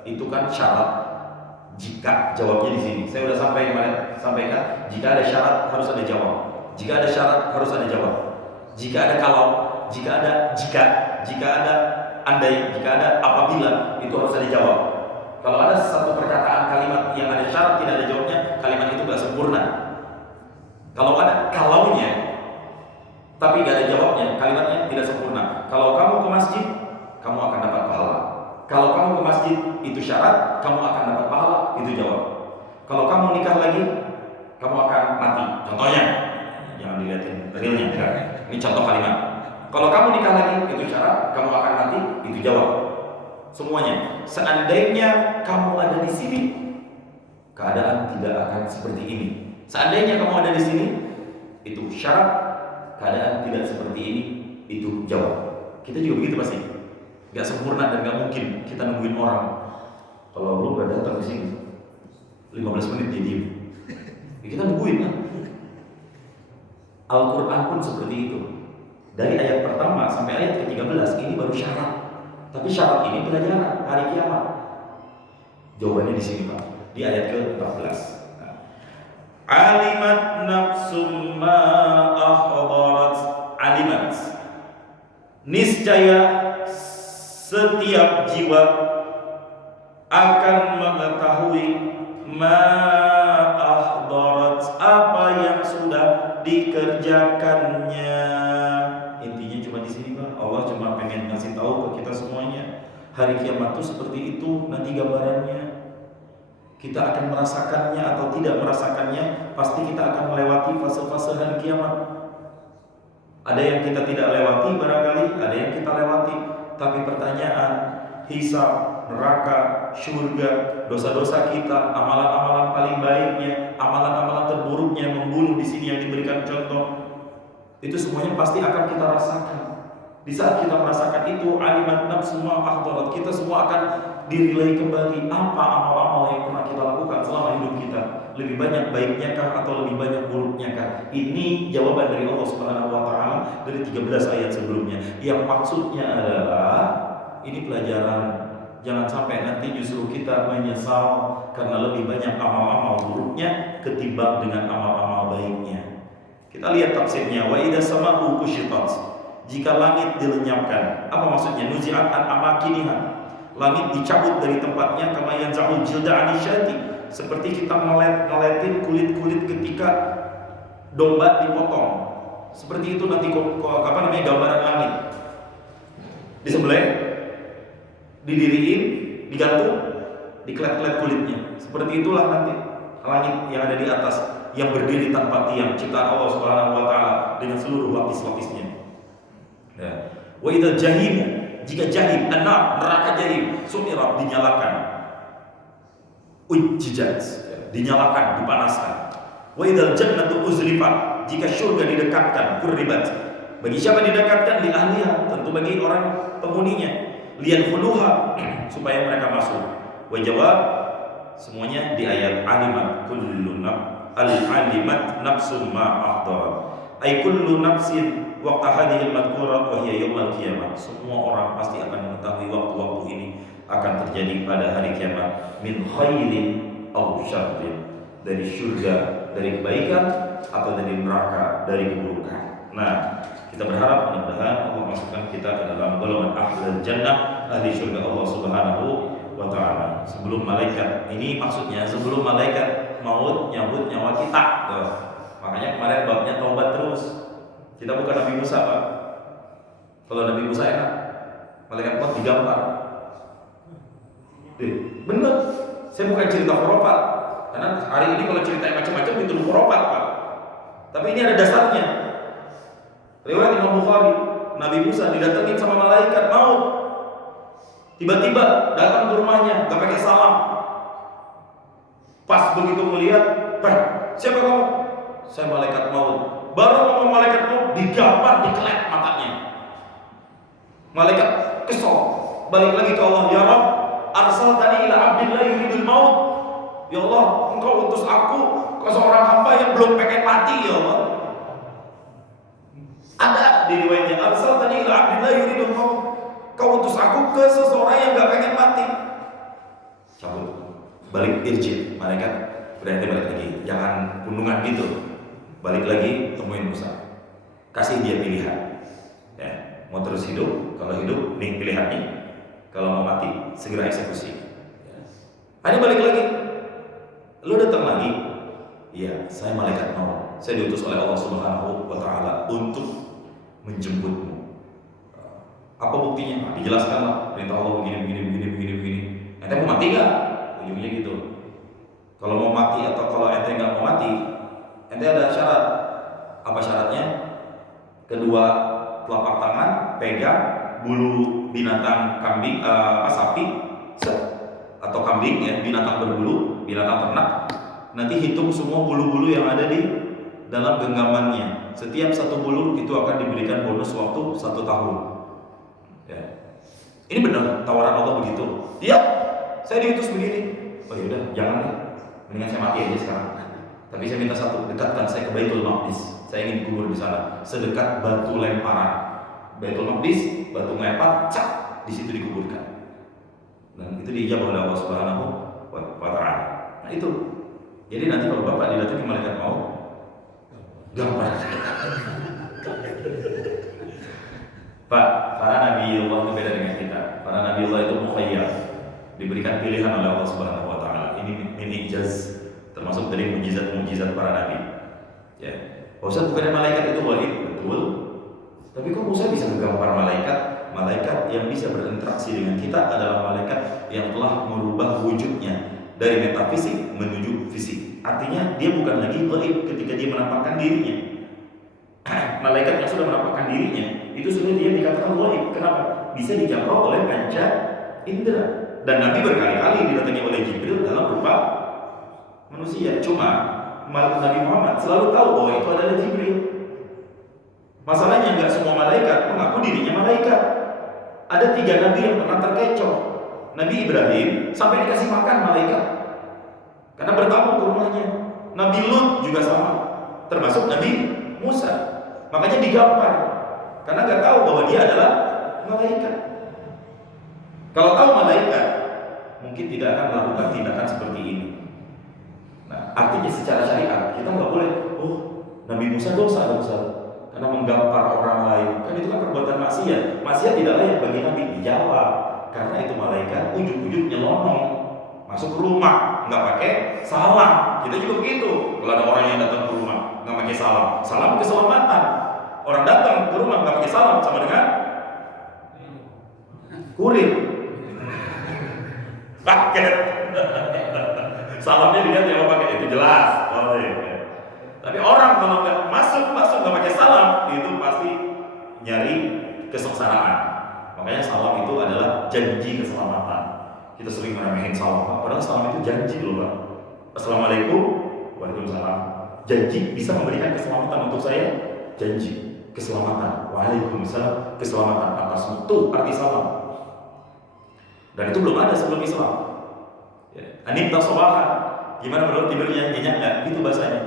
itu kan syarat. Jika jawabnya di sini, saya sudah sampaikan, jika ada syarat harus ada jawab. Jika ada syarat harus ada jawab. Jika ada kalau, jika ada jika ada andai, jika ada apabila, itu harus ada jawab. Kalau ada satu perkataan kalimat yang ada syarat tidak ada jawabnya, kalimat itu tidak sempurna. Kalau ada kalaunya tapi tidak ada jawabnya, kalimatnya tidak sempurna. Kalau kamu ke masjid, kamu akan dapat pahala. Kalau kamu ke masjid itu syarat, kamu akan dapat pahala, itu jawab. Kalau kamu nikah lagi, kamu akan mati. Contohnya, jangan dilihatin realnya, ini contoh kalimat. Kalau kamu nikah lagi, itu syarat, kamu akan mati, itu jawab. Semuanya. Seandainya kamu ada di sini, keadaan tidak akan seperti ini. Seandainya kamu ada di sini, itu syarat, keadaan tidak seperti ini, itu jawab. Kita juga begitu pasti. Gak sempurna dan gak mungkin kita nungguin orang. Kalau lu gak datang di sini 15 menit dia diem, ya kita nungguin kan. Al-Quran pun seperti itu. Dari ayat pertama sampai ayat ke-13 ini baru syarat. Tapi syarat ini pelajaran hari kiamat. Jawabannya di sini Pak, di ayat ke-14. Alimat nafsum ma ahdarat. Alimat, niscaya setiap jiwa akan mengetahui ma ahdarat, apa yang sudah dikerjakannya. Intinya cuma di sini Pak, Allah cuma pengen ngasih tahu ke kita semuanya, hari kiamat itu seperti itu. Nanti gambarannya kita akan merasakannya atau tidak merasakannya, pasti kita akan melewati fase-fase hari kiamat. Ada yang kita tidak lewati barangkali, ada yang kita lewati. Tapi pertanyaan, hisab, neraka, surga, dosa-dosa kita, amalan-amalan paling baiknya, amalan-amalan terburuknya, membunuh di sini yang diberikan contoh, itu semuanya pasti akan kita rasakan. Di saat kita merasakan itu, alimat nafsu ma ahdarat, kita semua akan dirilai kembali apa amal-amal yang pernah kita lakukan selama hidup kita. Lebih banyak baiknya kah atau lebih banyak buruknya kah? Ini jawaban dari Allah Subhanahu wa taala dari 13 ayat sebelumnya. Yang maksudnya adalah ini pelajaran, jangan sampai nanti justru kita menyesal karena lebih banyak amal-amal buruknya ketimbang dengan amal-amal baiknya. Kita lihat tafsirnya, wa idza sama'u kushitat, jika langit dilenyapkan. Apa maksudnya? Nuzi'at an amakiniha, langit dicabut dari tempatnya, kama yanza'ul jilda anisyati, seperti kita ngeletin kulit-kulit ketika domba dipotong. Seperti itu nanti gambaran langit. Disembelih, didiriin, digantung, dikelet-kelet kulitnya. Seperti itulah nanti langit yang ada di atas, yang berdiri tanpa tiang, ciptaan Allah Subhanahu wa taala dengan seluruh lapis-lapisnya. Ya. Wa idzal jahim, jika jahim, an-nar, neraka jahim, sumirat, dinyalakan. Ujjijat, dinyalakan, dipanaskan. Wa idzal jannatu uzlifat, jika surga didekatkan, qurribat. Bagi siapa didekatkan? Li ahliha, tentu bagi orang penghuninya. Liyadkhuluha, supaya mereka masuk. Wa jawab, semuanya di ayat alimat kullu al-alimat nafsum ma ahdarat. Ay kullu nafsin waqta hadhil madkurat wa hiya yaumil qiyamah. Semua orang pasti akan mengetahui waktu-waktu ini akan terjadi pada hari kiamat. Min khairin aw syarrin, dari surga, dari kebaikan, atau dari neraka, dari keburukan. Nah, kita berharap mudah-mudahan Allah masukkan kita ke dalam golongan ahlul jannah, ahli surga Allah Subhanahu wa taala. Sebelum malaikat, ini maksudnya sebelum malaikat maut nyambut nyawa kita. Tuh. Makanya kemarin babnya taubat terus. Kita bukan Nabi Musa, Pak. Kalau Nabi Musa enak, malaikat maut digampar. Bener, saya bukan cerita khurafat. Karena hari ini kalau cerita macam-macam itu khurafat, Pak. Tapi ini ada dasarnya. Riwayat Imam Bukhari, Nabi Musa didatengin sama malaikat maut. Tiba-tiba datang ke rumahnya, gak pakai salam. Pas begitu melihat, siapa kamu? Saya malaikat maut. Baru ngomong malaikat maut, digampar, dikelek matanya. Malaikat kesel, balik lagi ke Allah. Ya Rabb, arsaltani ila abdillah yuridul maut. Ya Allah, engkau utus aku ke seorang hamba yang belum pengen mati, ya Allah. Ada di riwayatnya, arsaltani ila abdillah yuridul maut. Kau utus aku ke seseorang yang gak pengen mati. Cabut, balik irji, malaikat berarti balik lagi. Jangan kundungan gitu. Balik lagi, temuin Musa. Kasih dia pilihan. Ya, mau terus hidup, kalau hidup nih pilihannya. Kalau mau mati, segera eksekusi. Ya. Ini balik lagi. Lu datang lagi. Iya, saya malaikat maut. Saya diutus oleh Allah Subhanahu wa taala untuk menjemputmu. Apa buktinya? Nah, dijelaskan lah. Perintah Allah begini. Ente mau mati nggak? Ujungnya gitu. Kalau mau mati atau kalau ente nggak mau mati, ente ada syarat. Apa syaratnya? Kedua telapak tangan pegang bulu binatang kambing, sapi atau kambing ya, binatang berbulu, binatang ternak. Nanti hitung semua bulu-bulu yang ada di dalam genggamannya. Setiap satu bulu itu akan diberikan bonus waktu 1 tahun. Ya. Ini benar tawaran Allah begitu. Iya, saya diutus begini. Oh yaudah, jangan deh. Mendingan saya mati aja sekarang. Tapi saya minta satu, dekatkan saya ke Baitul Maqdis. Saya ingin kubur di sana, sedekat batu lemparan. Baitul Maqdis, batu melempar, cak, di situ dikuburkan. Dan itu diijabah oleh Allah Subhanahu wa taala. Nah itu. Jadi nanti kalau Bapak didatangi malaikat maut, gampang. Pak, para nabi Allah itu beda dengan kita. Para nabi Allah itu mukhayyar, diberikan pilihan oleh Allah Subhanahu wa taala. Ini ijaz, termasuk dari mukjizat-mukjizat para nabi. Ya. Ustaz, bukannya malaikat itu wajib, betul. Tapi kok Musa bisa menggambar malaikat? Malaikat yang bisa berinteraksi dengan kita adalah malaikat yang telah merubah wujudnya dari metafisik menuju fisik. Artinya dia bukan lagi gaib ketika dia menampakkan dirinya. Malaikat yang sudah menampakkan dirinya itu sudah dia dikatakan gaib. Kenapa? Bisa dijangkau oleh panca indera. Dan Nabi berkali-kali didatangi oleh Jibril dalam rupa manusia. Cuma Nabi Muhammad selalu tahu bahwa itu adalah Jibril. Masalahnya nggak semua malaikat mengaku dirinya malaikat. Ada 3 nabi yang pernah terkecoh. Nabi Ibrahim sampai dikasih makan malaikat karena bertamu ke rumahnya. Nabi Lut juga sama, termasuk Nabi Musa. Makanya digampar karena nggak tahu bahwa dia adalah malaikat. Kalau tahu malaikat, mungkin tidak akan melakukan tindakan seperti ini. Nah, artinya secara syariat kita nggak boleh, Nabi Musa dosa karena menggampar orang lain. Kan itu kan perbuatan maksiat. Maksiat tidak layak bagi Nabi, dijawab. Karena itu malaikat ujuk-ujuk nyelonong masuk ke rumah, nggak pakai salam. Kita juga begitu. Kalau ada orang yang datang ke rumah nggak pakai salam, salam keselamatan. Orang datang ke rumah nggak pakai salam sama dengan kurir. Paket. Salamnya dilihat yang pakai itu jelas. Oh iya. Tapi orang kalau nggak masuk nggak pakai salam, itu pasti nyari kesengsaraan. Makanya salam itu adalah janji keselamatan. Kita sering meremehin salam, padahal salam itu janji loh, Pak. Assalamualaikum, waalaikumsalam. Janji bisa memberikan keselamatan untuk saya. Janji keselamatan. Waalaikumsalam, keselamatan atasmu. Itu arti salam. Dan itu belum ada sebelum Islam. Anibta sobahan. Gimana menurut tidurnya, nyenyak nggak? Gitu bahasanya.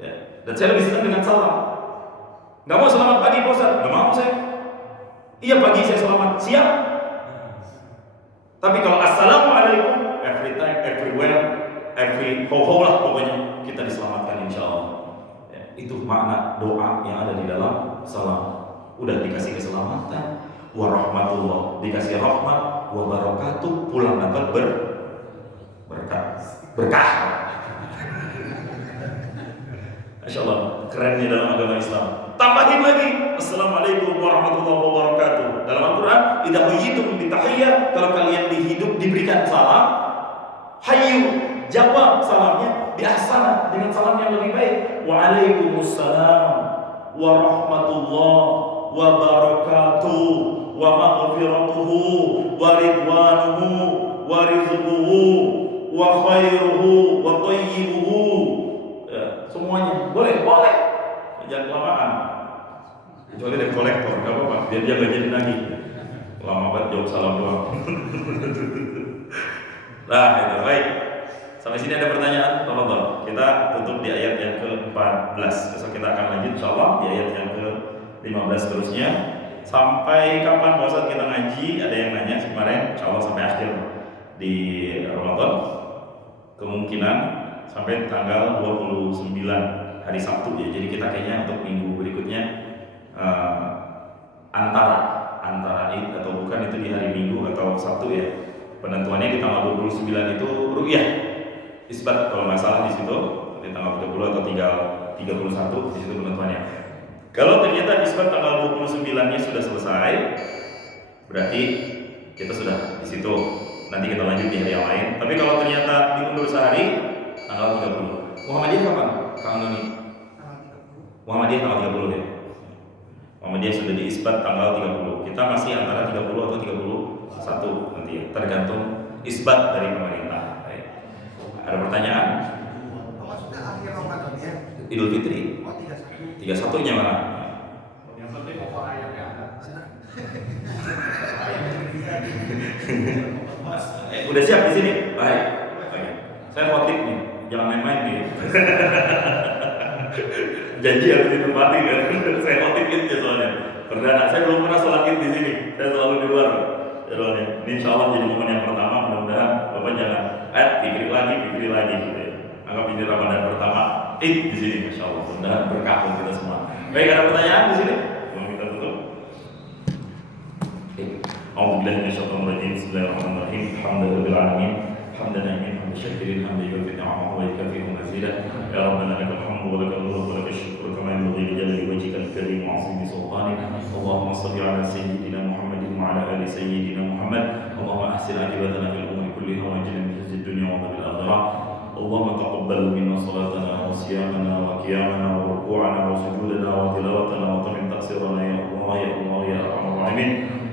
Ya. Dan saya lebih senang dengan salam. Nggak mau selamat pagi, Pak Ustaz? Nggak mau saya. Iya pagi saya selamat, siap. Tapi kalau assalamualaikum, every time, everywhere, every ho lah pokoknya kita diselamatkan insya Allah. Ya, itu makna doa yang ada di dalam salam. Udah dikasih keselamatan, warahmatullah, dikasih rahmat, wabarakatuh, pulang dapat berkah. Masya Allah, kerennya dalam agama Islam. Tambahin lagi, assalamualaikum warahmatullahi wabarakatuh. Dalam Al-Quran, idza huyitum bitahiyyah, kalau kalian diberikan salam, hayyu, jawab salamnya bi ahsana, dengan salam yang lebih baik. Waalaikumsalam warahmatullahi wa barakatuh wa maghfiratuhu wa ridwanuhu wa rizquhu wa khairuhu wa thayyibuhu. Ya, semuanya boleh. Jangan kelamaan. Kecuali ada kolektor, enggak apa-apa, biar dia enggak jadi lagi. Lama banget jawab salam doang. Nah, itu baik. Sampai sini ada pertanyaan? Tolong. Kita tutup di ayat yang ke-14. Besok kita akan lanjut insyaallah di ayat yang ke-15 terusnya. Sampai kapan Pak Ustaz kita ngaji? Ada yang nanya kemarin, insyaallah sampai akhir di Ramadan. Kemungkinan sampai tanggal 29 hari Sabtu ya. Jadi kita kayaknya untuk minggu berikutnya antara Id atau bukan itu di hari Minggu atau Sabtu ya. Penentuannya di tanggal 29 itu ru'yah isbat kalau nggak salah di situ, di tanggal 30 atau 31 di situ penentuannya. Kalau ternyata isbat tanggal 29-nya sudah selesai, berarti kita sudah di situ. Nanti kita lanjut di hari yang lain. Tapi kalau ternyata diundur sehari, tanggal 30. Muhammadiyah kapan? Kang Doni? Muhammadiyah tanggal 30 ya. Muhammadiyah sudah diisbat tanggal 30. Kita masih antara 30 atau 31 nanti ya, tergantung isbat dari pemerintah. Baik. Ada pertanyaan? Maksudnya akhir Ramadan ya? Idul Fitri. Oh, 31. 31-nya mana? Yang penting pokok ayatnya ada. Udah siap di sini? Baik. Saya khotib nih, jangan main-main nih. Janji harus ditepati kan. Saya khotib gitu soalnya. Perdana, saya belum pernah sholat Id di sini. Saya selalu di luar. Jadwalnya. Ini insya Allah jadi momen yang pertama. Mudah-mudahan Bapak jangan pikir lagi gitu ya. Anggap ini Ramadan pertama Id di sini, insya Allah. Mudah-mudahan berkah untuk kita semua. Baik, ada pertanyaan di sini? Mau kita tutup? A'udzubillahi minasyaitonir rajim. Bismillahirrahmanirrahim. Alhamdulillahirabbil alamin. Hamdan na'imin, hamdan syakirin, hamdan yuwaffiqu ni'amahu wa yukafi'u mazidah. Ya Rabbana lakal hamdu wa lakal mulku wa lakal syukru kama yanbaghi li jalali wajhikal karim wa 'azimi sultanik. Allahumma shalli 'ala sayyidina Muhammadin wa 'ala ali sayyidina Muhammad. Allahumma ahsin 'aqibatana fil umuri kulliha wa ajilna min khizyid dunya wa 'adzabil akhirah. Allahumma taqabbal minna salatana wa siyamana wa qiyamana wa ruku'ana wa sujudana wa tilawatana wa tamim taqsirana ya Allah ya Allah ya arhamar rahimin.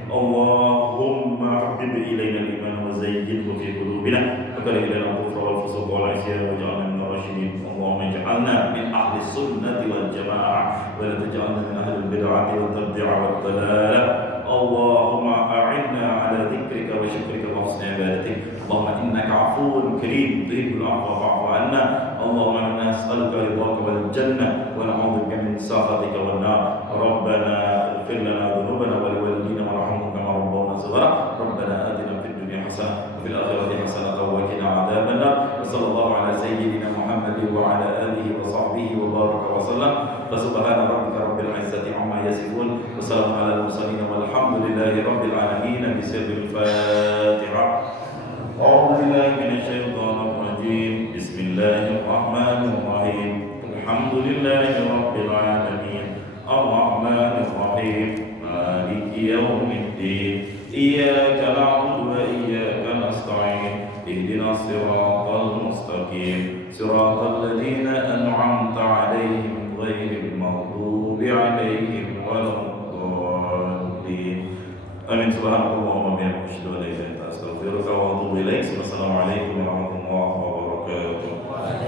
Allahumma habbib ilayna al-iman wa zayyinhu fi qulubina wa karrih lana al-kufra wal fusuq wal 'isyan waj'alna min ar-rasyidin. Allahumma ij'alna min ahli sunnati wal jamaa'ah wa la taj'alna min ahli al-bid'ati wad tabdi'a wad dalalah. Allahumma a'inna 'ala dhikrika wa syukrika wa husni ibadatik. Allahumma innaka 'afuwwun karim tuhibbul 'afwa fa'fu 'anna. Allahumma inna nas'aluka ridhaka wal jannah wa na'udzubika min sakhatika wan nar. Rabbana ighfir lana dhunubana wa liwalidina warhamhum kama rabbawna shighara. Rabbana atina fid dunya hasanah wa fil akhirati hasanah wa qina 'adzaban nar. Sallallahu ala sayyidina Muhammadin wa ala alihi wa sahbihi wa baraka wa sallam. Subhana rabbika rabbil 'izzati 'amma yasifun wa salamun 'alal mursalin walhamdulillahi rabbil alamin. Bismillahil Fatihah. A'udzu billahi minasyaitonir rajim. Bismillahir rahmanir rahim. Alhamdulillahi rabbil alamin. Ar-rahmanir rahim. Maliki yaumiddin. Iyyaka na'budu wa iyyaka nasta'in. Ihdinas siratal mustaqim. Siratal ladzina an'amta 'alaihim ghairil maghdubi 'alaihim waladdallin. Amin. Subhanallah wa bihamdihi asyhadu an la ilaha illa anta astaghfiruka wa atubu ilaik. Wassalamualaikum warahmatullahi wabarakatuh.